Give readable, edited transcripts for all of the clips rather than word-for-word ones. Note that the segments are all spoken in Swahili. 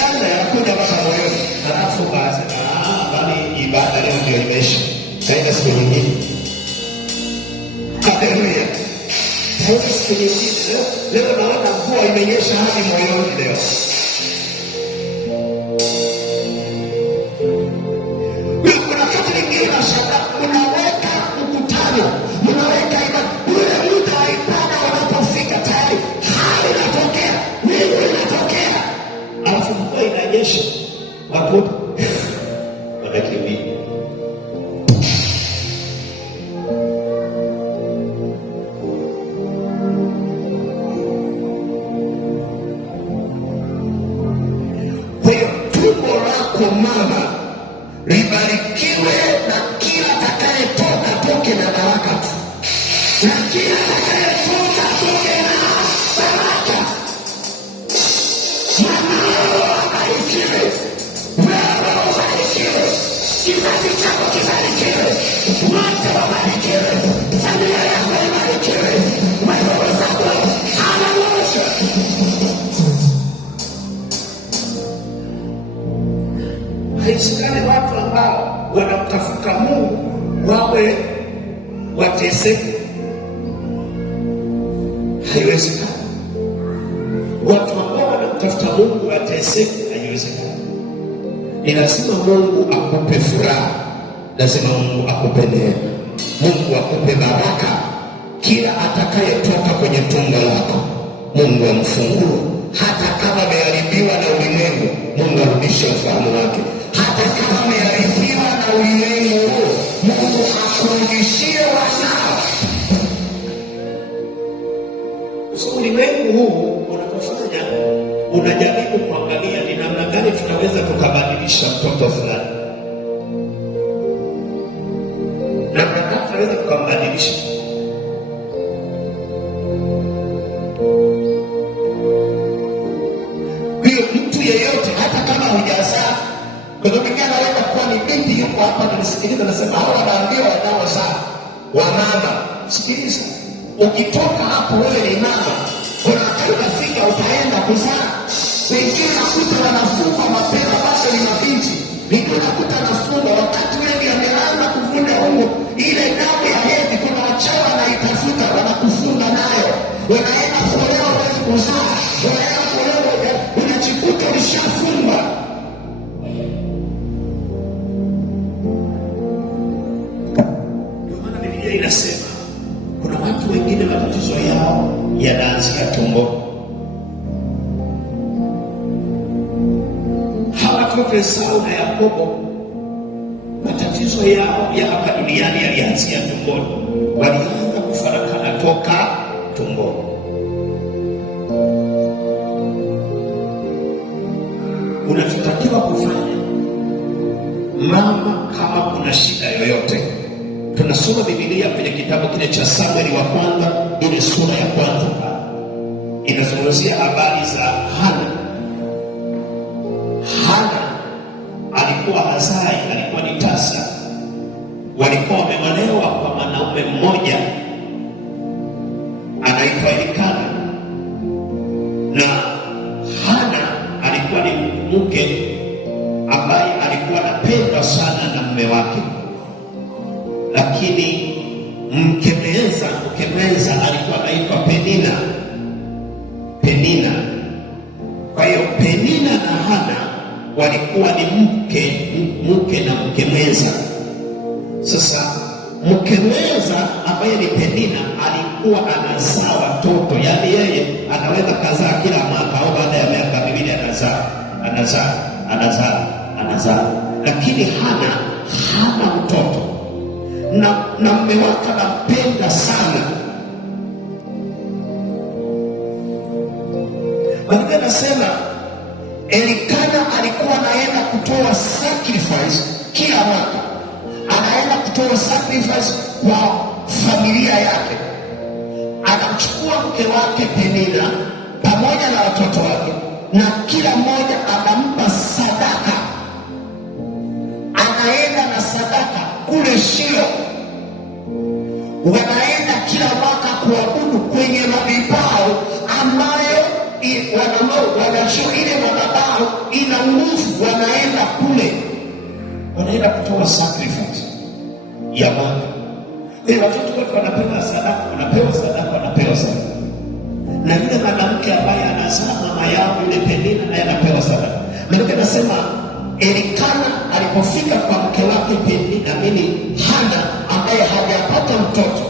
yale yanakuja mpaka moyoni, halafu basi bali ibada leo ndio imeisha, kaenda siku nyingine. Haleluya! Kaenda siku nyingine. Leo naona mvua imenyesha hadi moyoni leo. Kuna kitu kingine nashangaa, unaweka mkutano, unaweka ibada, ule muda wa ibada unapofika tayari hali inatokea, nini inatokea, alafu mvua inanyesha, watu wanakimbia. Kwa hiyo tumbo lako mama libarikiwe, na kila atakayetoka toke na baraka, na kila atakayetoka toke na baraka. Mwanao abarikiwe, wewe ubarikiwe, kizazi chako kibarikiwe, wote wabarikiwe, familia yako ibarikiwe, wewe zako. Haleluya! Haisikani watu ambao wanamtafuta Mungu wawe wateseke. Haiwezekani. Watu ambao wanamtafuta Mungu wateseke, haiwezekani. Ni lazima Mungu akupe furaha, lazima Mungu akupe neema, Mungu akupe baraka. Kila atakayetoka kwenye tumbo lako Mungu amfungue. Hata kama ameharibiwa na ulimwengu, Mungu arudishe ufahamu wake. Hata kama ameharibiwa na ulimwengu huo, Mungu akurudishie wanao. So ulimwengu huu unapofanya, unajaribu kuangalia ni namna gani tunaweza tukabadilisha mtoto fulani, namna gani tunaweza tukambadilisha. Hiyo mtu yeyote, hata kama hujazaa, kwa sababu mwingine anaweza kuwa ni binti yuko hapa ananisikiliza, nasema hao wanaambiwa wanaozaa wamama. Sikiliza, ukitoka hapo wewe ni mama, kuna wakati unafika utaenda kuzaa. Wengine nakuta wanafunga mapema, basi ni mabinti, wengine nakuta wanafunga wakati wewe ameanza kuvunda huko, ile damu ya hedhi, kuna wachawi wanaitafuta, wanakufunga nayo, wanaenda kuolewa, huwezi kuzaa, wanaenda kuolewa, unajikuta ulishafunga. Inasema kuna watu wengine matatizo yao yanaanzia tumbo. Hawa watoto Esau na Yakobo, matatizo yao ya hapa duniani yalianzia tumboni. Walianza kufarakana toka tumboni. Unachotakiwa kufanya mama, kama kuna shida yoyote, tunasoma Biblia kwenye kitabu kile cha Samueli wa kwanza, ile sura ya kwanza, inazungumzia habari za Hana. Hana alikuwa hazai, alikuwa ni tasa. Walikuwa wameolewa kwa mwanaume mmoja anaitwa Elikana, na Hana alikuwa ni mke ambaye alikuwa anapendwa sana na mume wake, lakini mke mwenza alikuwa anaitwa Penina. Kwa hiyo Penina na Hana walikuwa ni mke na mke mwenza. Sasa mke mwenza ambaye ni Penina alikuwa anazaa watoto, yaani yeye anaweza kazaa kila mwaka au baada ya miaka miwili anazaa, lakini Hana hana mtoto na mume wake anampenda sana. Biblia inasema Elikana alikuwa anaenda kutoa sacrifice kila mwaka, anaenda kutoa sacrifice kwa familia yake. Anamchukua mke wake Penina pamoja na watoto wake, na kila mmoja anampa sadaka. Anaenda na sadaka kule Shilo, wanaenda kila mwaka kuabudu kwenye madhabahu ambayo wanajua ile madhabahu ina nguvu, wanaenda kule, wanaenda kutoa sacrifice ya mwana. Watoto wetu wanapewa sadaka, wanapewa sadaka, wanapewa sadaka. Na yule mwanamke ambaye anazaa mama yao yule Penina, naye anapewa sadaka. Maana nasema Elikana alipofika kwa mke wake Penina, Hana, ambaye hajapata mtoto,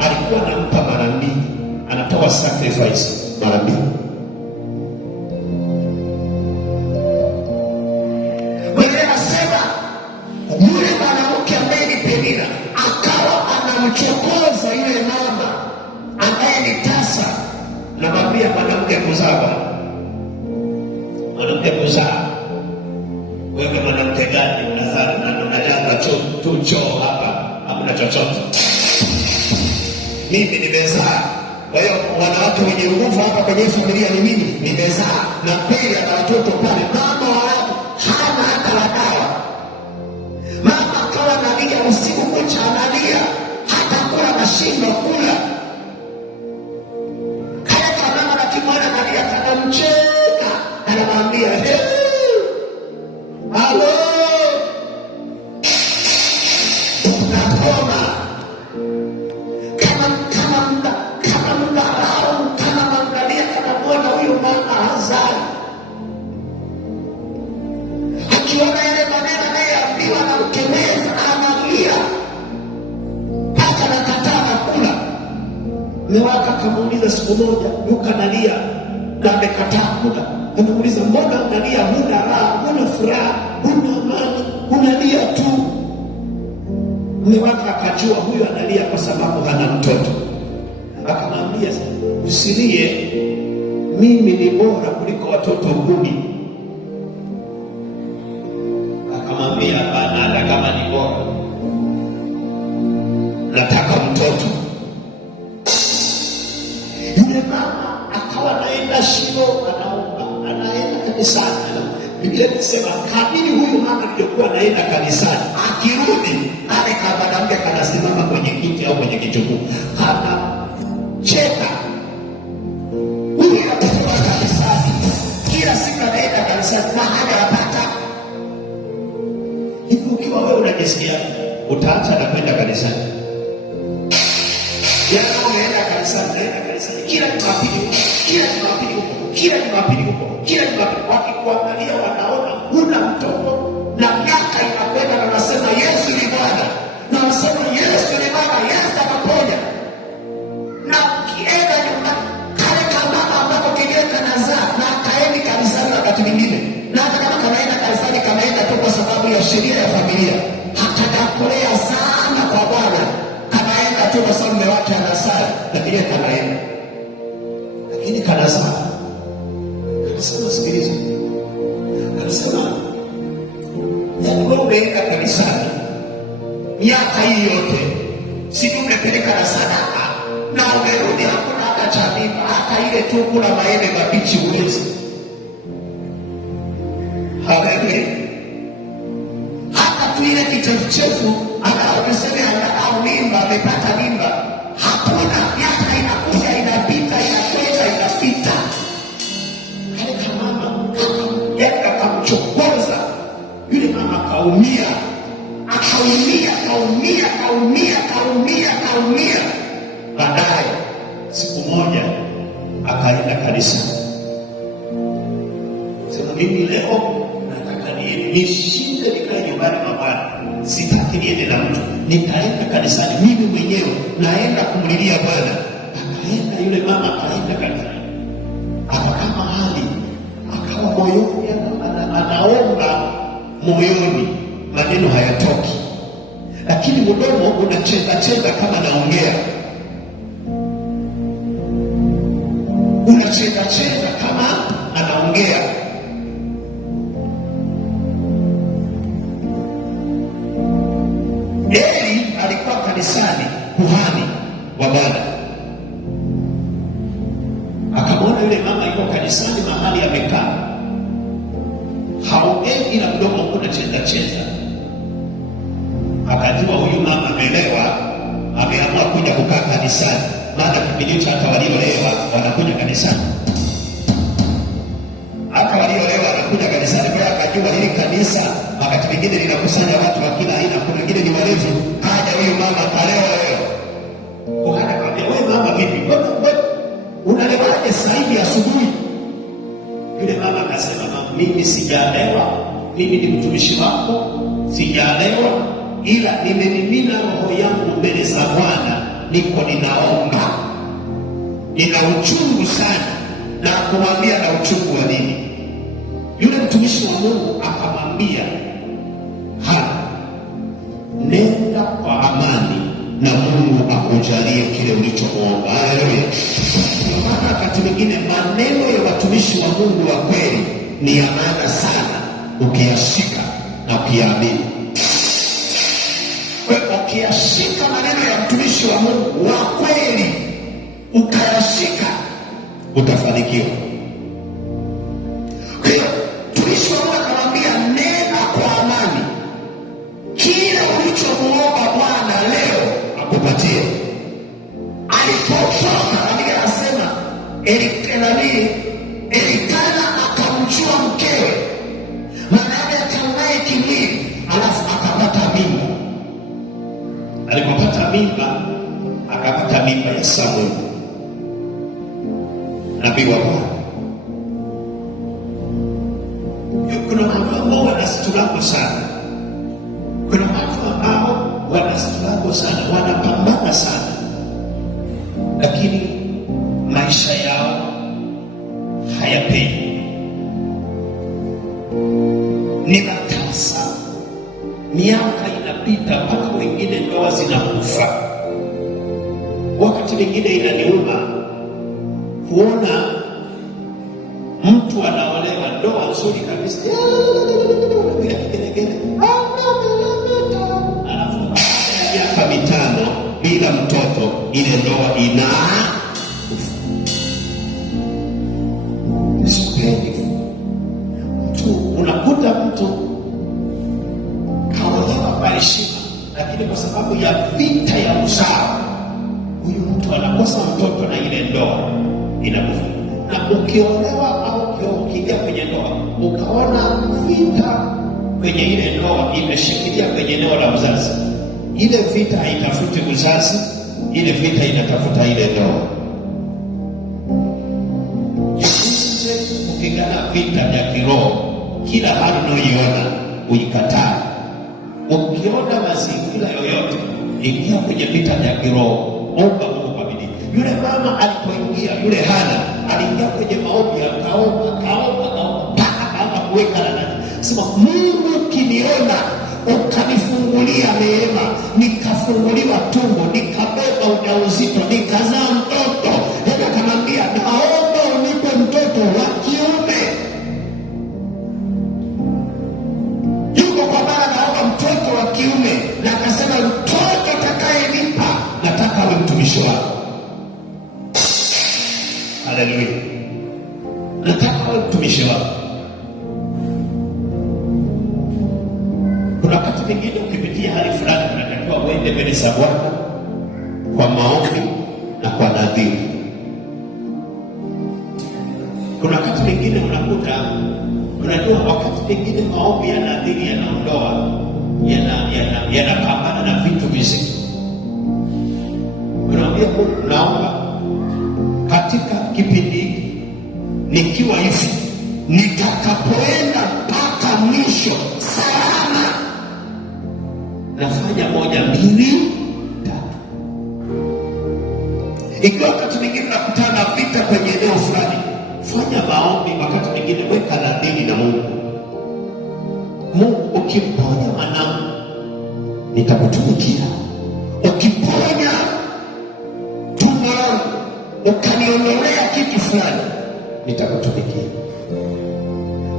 alikuwa anampa mara mbili, anatoa sacrifice mara mbili. Wewe nasema yule mwanamke ambaye ni Penina akawa anamchokoza yule mama ambaye ni tasa. Namwambia mwanamke kuzaa, mwanamke kuzaa. Wewe mwanamke gani unazaa unajaza choo hapa, hamna chochote. Mimi nimezaa. Kwa hiyo wanawake wenye nguvu hapa kwenye familia ni mimi, nimezaa na kweli ana watoto pale. Mama wa watu hana hata la dawa. Mama akawa analia usiku kucha, analia hata kula mashindwa kula. Kaya kwa mama na kimwana analia, kanamcheka, anamwambia halo, nakoma kama mdharau, kama mwangalia, kama mwana huyu mama hazai. Akiona yale maneno anayeambiwa na mkemeza, analia hata nakataa na kula. Mewaka kamuuliza siku moja, Luka analia na amekataa kula. Anamuuliza, mbona unalia? Huna raha, huna furaha, huna amani, unalia tu. Mume wake akajua huyu analia kwa sababu hana mtoto. Akamwambia, usilie, mimi ni bora kuliko watoto 10. Akamwambia, hapana, hata kama ni bora, nataka mtoto. Yule mama akawa anaenda Shilo, anaenda kanisani. Biblia inasema kadiri huyu mama alikuwa anaenda kanisani, akirudi ale kama mwanamke kanasimama kwenye kiti au kwenye kichuguu, anacheka. Huyu anatoka kanisani kila siku, anaenda kanisani na hajapata. Hivi ukiwa wewe unajisikia utaacha na kwenda kanisani? Yana unaenda kanisani, kila Jumapili huko, wakikuangalia wanaona huna mtoto, na miaka inakwenda na nasema Yesu ni Bwana, na nasema Yesu ni Bwana, Yesu anaponya. Na ukienda nyumbani, kale kama ambapo kigeka nazaa na kaendi kanisani wakati mwingine, na hata kama kanaenda kanisani kanaenda tu kwa sababu ya sheria ya familia, hatakakolea sana kwa Bwana, kanaenda tu kwa sababu mume wake anasali, lakini kanaenda, lakini kanazaa. Kanasema, sikiliza, kanasema, yaani wewe umeenda kanisani miaka hii yote, si umepeleka na sadaka na umerudi, hakuna hata cha mimba, hata ile tu kula maembe mabichi uwezi. Haleluya. Hata tu ile kichefuchefu anaosema anao mimba, amepata mimba, hakuna. Miaka inakuja inapita, inakwenda inapita. Akamchokoza yule mama, akaumia. Baadaye siku moja akaenda kanisani. Sema, mimi leo nataka nishinde, nikae nyumbani mwa Bwana, sitaki niende na mtu, nitaenda kanisani mimi mwenyewe, naenda kumlilia Bwana. Akaenda yule mama, akaenda kanisani, akakaa mahali, akawa moyoni anaomba, moyoni maneno hayatoki, lakini mdomo unacheza kama naongea, unacheza kama anaongea. Eli alikuwa kanisani, kuhani wa Bwana, akamwona yule mama yuko kanisani mahali amekaa, haongei ila mdomo unacheza. Akajua huyu mama amelewa, ameamua kuja kukaa kanisani, maana kipindi cha hata waliolewa wanakuja kanisani. Hata waliolewa wanakuja kanisani. inatakiwa hili kanisa wakati mwingine linakusanya watu wa kila aina. Kuna wengine ni walezi, kaja huyu mama kalewa leo. Unakwambia wewe mama vipi? Unalewaje saa hivi asubuhi? Yule mama akasema mimi sijalewa, mimi ni mtumishi wako, sijalewa, ila nimemimina roho yangu mbele za Bwana, niko ninaomba, nina uchungu sana. Na kumwambia na uchungu wa nini? Yule mtumishi wa Mungu akamwambia, nenda kwa amani na Mungu akujalie kile ulichomuomba. Haleluya. Kwa maana wakati mwingine maneno ya watumishi wa Mungu wa kweli ni ya maana sana ukiyashika na ukiyaamini. Ukiyashika maneno ya mtumishi wa Mungu wa kweli ukayashika, utafanikiwa. Kwa hiyo mtumishi wa Mungu akamwambia, nenda kwa amani, kile ulichomuomba Bwana leo akupatie. Alipotoka anasema Elikana akamjua mkewe, maana akae kimwili, alafu akapata mimba. Alipopata mimba, akapata mimba ya Samuel, nabii wa Bwana. Kuna watu ambao wanasitulako sana, kuna watu ambao wanasitulako sana, wanapambana sana, lakini maisha yao hayapei. Ni matasa, miaka inapita mpaka wengine ndoa zinakufa. Wakati mwingine inaniuma kuona mtu anaolewa ndoa nzuri kabisa, alafu baada ya miaka 5 bila mtoto, ile ndoa inakufa. Unakuta mtu kaolewa kwa heshima, lakini kwa sababu ya vita ya uzao, huyu mtu anakosa mtoto na ile ndoa inakufa. Na ukiolewa au ukiingia kwenye ndoa ukaona vita kwenye ile ndoa imeshikilia kwenye eneo la uzazi, ile vita haitafuti uzazi, ile vita inatafuta ile ndoa. Kupigana vita vya kiroho, kila hali unayoiona uikatae. Ukiona mazingira yoyote, ingia kwenye vita vya kiroho, omba Mungu kwa bidii. Yule mama alipoingia, yule Hana aliingia kwenye maombi, akaomba mpaka akaanza kuweka na nani, sema Mungu ukiniona ukanifungulia neema, nikafunguliwa tumbo, nikabeba ujauzito, nikazaa mtoto. Ndio akamwambia, naomba unipe mtoto wa kiume. Yuko kwa Bwana, naomba mtoto wa kiume, na akasema mtoto atakayenipa nataka awe mtumishi wako. Haleluya. Nataka awe mtumishi wako. Kuna wakati mwingine ukipitia hali fulani, unatakiwa uende mbele za Bwana kwa maombi na kwa nadhiri. Kuna wakati mwingine unakuta, unajua wakati mwingine maombi ya nadhiri yanaondoa, yanapambana na vitu vizito. Unaambia Mungu, naomba katika kipindi hiki nikiwa hivi, nitakapoenda mpaka mwisho salama, nafanya 1, 2, 3. Ikiwa wakati mwingine nakutana vita kwenye eneo fulani, fanya maombi. Wakati mwingine weka nadhiri na Mungu. Mungu, ukiponya mwanangu nitakutumikia. Ukiponya tumbo langu, ukaniondolea kitu fulani, nitakutumikia.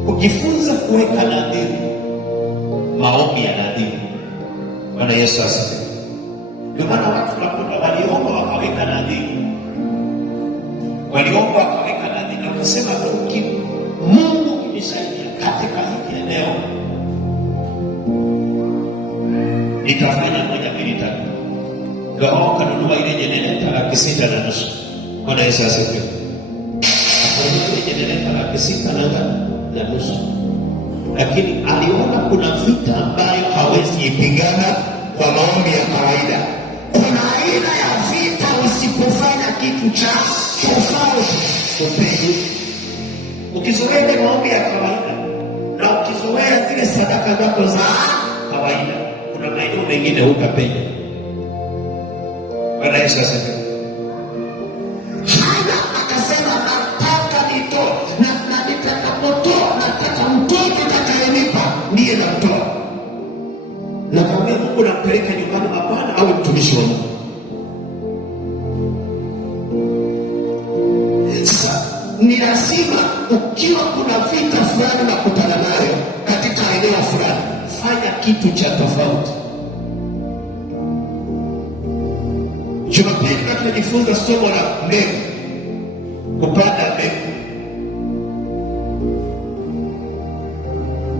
Ukifunza kuweka nadhiri, maombi ya nadhiri. Bwana Yesu asifiwe. Ndio maana watu waliomba wakaweka nadhiri, waliomba wakaweka nadhiri, na kusema tu, Mungu ukinisaidia katika hili eneo nitafanya 1, 2, 3. Ndio kanunua ile jenereta 6,500. Bwana Yesu asifiwe. Akanunua ile jenereta 6,500. lakini aliona kuna vita ambayo hawezi ipigana kwa maombi ya kawaida. Kuna aina ya vita usipofanya kitu cha tofauti upenye. Ukizoea maombi ya kawaida na ukizoea zile sadaka zako za kawaida, kuna maeneo mengine hutapenya. Bwana Yesu asifiwe. Hana akasema nataka nitoe, na nitakapotoa nataka mtoto atakayenipa ndiye namtoa. Na kama Mungu nampeleka nyumbani hapana au mtumishi wa Mungu. Sasa ni lazima ukiwa kuna vita fulani na kutana nayo katika eneo fulani, fanya kitu cha tofauti. Jumapili tunajifunza somo la mbegu, kupanda mbegu.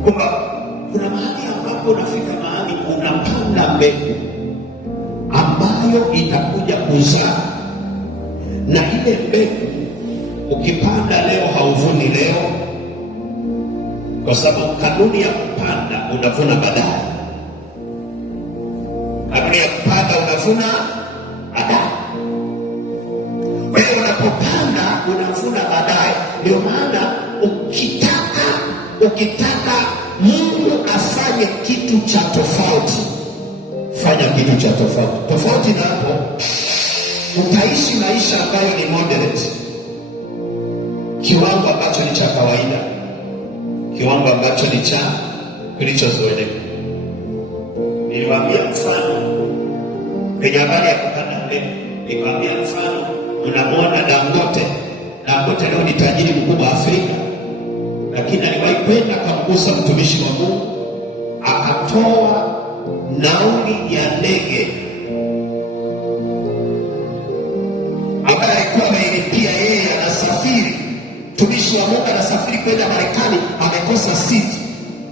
Kuna mahali ambapo unafika mahali unapanda mbegu ambayo itakuja kuzaa, na ile mbegu ukipanda leo hauvuni leo, kwa sababu kanuni ya kupanda unavuna baadaye. Kanuni ya kupanda unavuna baadaye. Wewe unapopanda unavuna baadaye. Ndio maana ukitaka Mungu afanye kitu cha tofauti, fanya kitu cha tofauti. Tofauti na hapo utaishi maisha ambayo ni moderate, kiwango ambacho ni cha kawaida, kiwango ambacho ni cha kilichozoeleka. Niliwaambia mfano kwenye habari ya kupanda mbegu. Niliwaambia mfano, unamwona Dangote. Dangote leo ni tajiri mkubwa Afrika, lakini aliwahi kwenda akamgusa mtumishi wa Mungu, akatoa nauli ya ndege ambayo alikuwa ameilipia yeye, anasafiri. Mtumishi wa Mungu anasafiri kwenda Marekani, amekosa siti.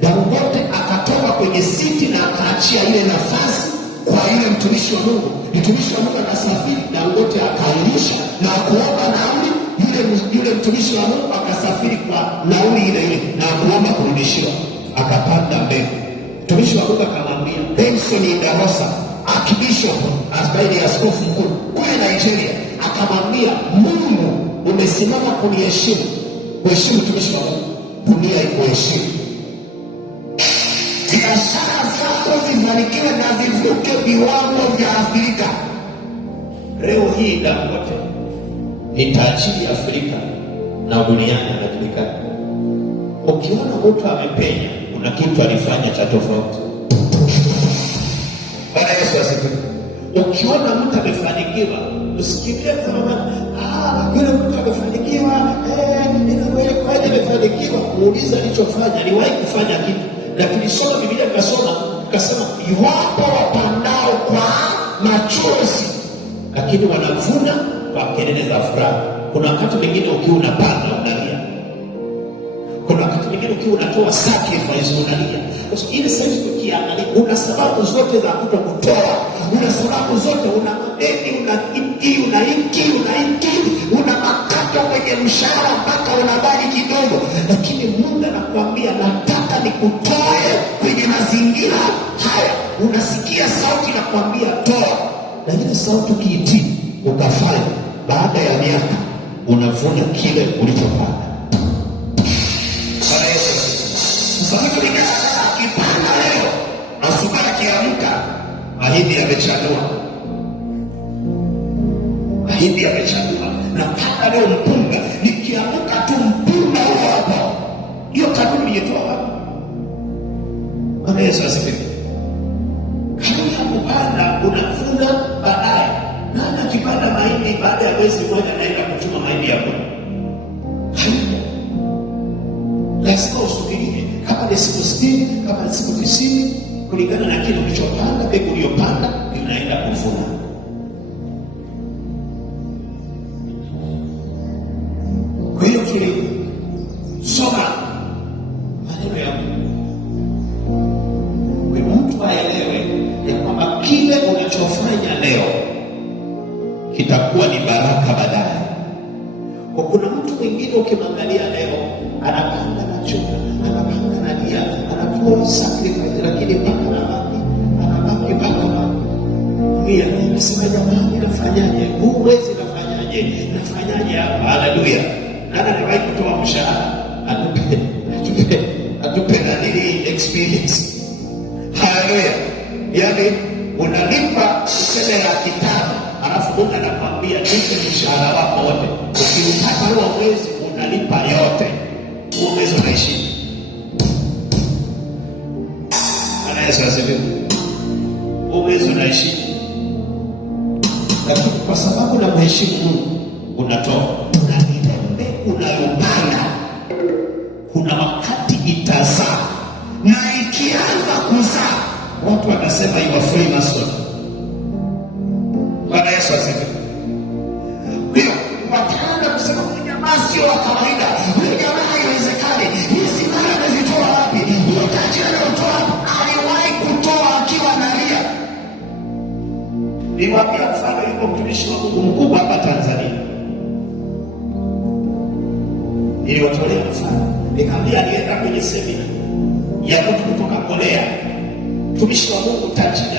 Dangote akatoka kwenye siti na akaachia ile nafasi kwa ile mtumishi wa Mungu. Mtumishi wa Mungu anasafiri, Dangote akailisha na kuomba nauli. Yule mtumishi wa Mungu akasafiri kwa nauli ile ile na kuomba kurudishiwa, akapanda mbegu. Mtumishi wa Mungu akamwambia Benson Idahosa, Archbishop ambaye ni askofu mkuu kule Nigeria, akamwambia Mungu umesimama kuniheshimu, kuheshimu mtumishi wa Mungu, dunia ikuheshimu. Biashara zako zifanikiwe na zivuke viwango vya Afrika. Leo hii Dangote ni tajiri Afrika na duniani anajulikana. Ukiona mtu amepenya, kuna kitu alifanya cha tofauti. Bwana Yesu asifiwe. Ukiona mtu amefanikiwa, usikimbie kama yule mtu amefanikiwa, kwaje amefanikiwa? Muulize alichofanya. Aliwahi kufanya kitu, lakini soma Biblia kasema iwapo wapandao kwa machozi, lakini wanavuna kwa kelele za furaha. Kuna wakati mwingine ukiwa unapanda unalia, kuna wakati mwingine ukiwa unatoa sacrifice unalia. Ile sasa tukiangalia, una sababu zote za kutokutoa, una sababu zote, una madeni, una makato kwenye mshahara mpaka unabaki kidogo, lakini Mungu anakuambia nataka nikutoe kwenye mazingira haya. Unasikia sauti inakwambia toa, lakini sauti ukiitii ukafanya, baada ya miaka unavuna kile ulichopanda. Bwana Yesu. Sasa akipanda leo, asubuhi akiamka, mahindi yamechanua. Mahindi yamechanua. Na panda leo mpunga, nikiamka tu mpunga huo hapo. Hiyo kanuni ilitoa wapi? Bwana Yesu asifiwe. Kanuni ya kupanda unavuna baadaye. Nani akipanda mahindi baada ya mwezi mmoja anaenda kuchuma mahindi yako? Lazima usubirie kama ni siku 60, kama ni siku 90, kulingana na kile ulichopanda, mbegu uliyopanda unaenda kuvuna. Kwa hiyo soma maneno ya Mungu, mtu aelewe ya kwamba kile unachofanya leo kitakuwa ni baraka baadaye. Kwa kuna mtu mwingine ukimwangalia leo anapanga na chuma, anapanga na nia, sacrifice, lakini anabaki bado mia. Nasema jamani, nafanyaje? Huwezi nafanyaje hapa? Haleluya! Nani anawahi kutoa mshahara atupe na nini experience? Haleluya! Yaani unalipa tuseme $500, alafu Mungu anakwambia nipe mshahara wako wote. Ukipata huo mwezi unalipa yote, huo mwezi unaishi. Yesu asifiwe. Huo mwezi unaishi, lakini kwa sababu na mheshimu Mungu unatoa. Na ile mbegu unayopanda kuna wakati itazaa, na ikianza kuzaa watu wanasema you are Freemason. Bwana Yesu asifiwe. Hiyo wataanza kusema jamaa sio wa kawaida, huyu jamaa haiwezekani, hizi mara amezitoa wapi? Huyu tajiri anatoa, aliwahi kutoa akiwa analia. Niwaambia mfano, yuko mtumishi wa Mungu mkubwa hapa Tanzania. Niliwatolea mfano, nikamwambia alienda kwenye semina ya mtu kutoka Korea, mtumishi wa Mungu tajiri